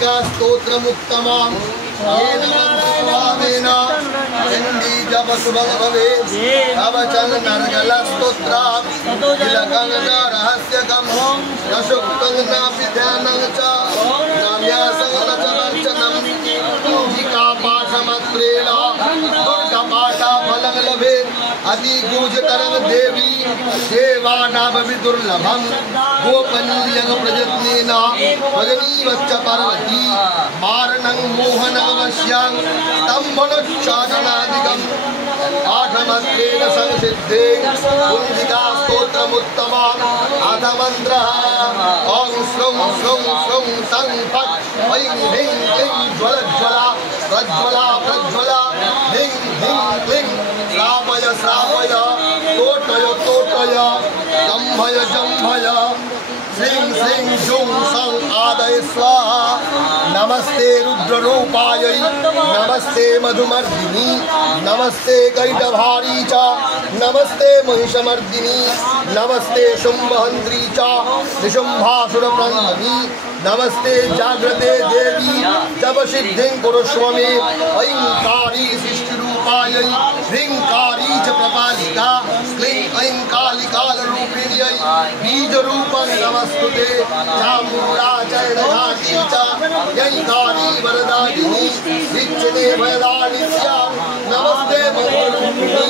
कुंजिका स्तोत्रमुत्तमं येन भावेन चंडी जप शुभं भवेत् अवचन नरगल स्तोत्रं तिलकं च रहस्यकं न शुक्तं न विध्यानं च नाम्यासं न च वर्चनं कुंजिका पाठमत्रेण दुर्गा पाठा फलं लभेत् अति गुजतरं देवी देवानां विदुर्लभं गोपनीयं प्रयत्नेन भजनीवच्च पार्वती मारणं मोहनं वश्यं स्तम्भनोच्चाटनादिकं पाठमन्त्रेण संसिद्धे कुंजिका स्तोत्रमुत्तमम् अथ मन्त्रः ॐ श्रौं श्रौं श्रौं सं फट् ऐं ह्रीं क्लीं ज्वलज्वला प्रज्वला प्रज्वला ह्रीं ह्रीं क्लीं श्रावय श्रावय तोटय तोटय जम्भय जम्भय श्रीं श्रीं जूं सं आदय स्वाहा नमस्ते रुद्ररूपायै नमस्ते मधुमर्दिनी नमस्ते कैटभारी च नमस्ते महिषमर्दिनी नमस्ते शुम्भहन्त्री च निशुम्भासुरप्रन्दनी नमस्ते जाग्रते देवी जप सिद्धिं कुरुष्व मे ऐंकारी सृष्टिरूपायै ह्रींकारी च प्रपालिका क्लीं ऐं कालिकालरूपिण्यै बीजरूपं नमस्तुते चामुण्डाचरणघाती च यैंकारी वरदायिनी विच्ഛिन्ने भयदानित्या नमस्ते मंगलरूपिणी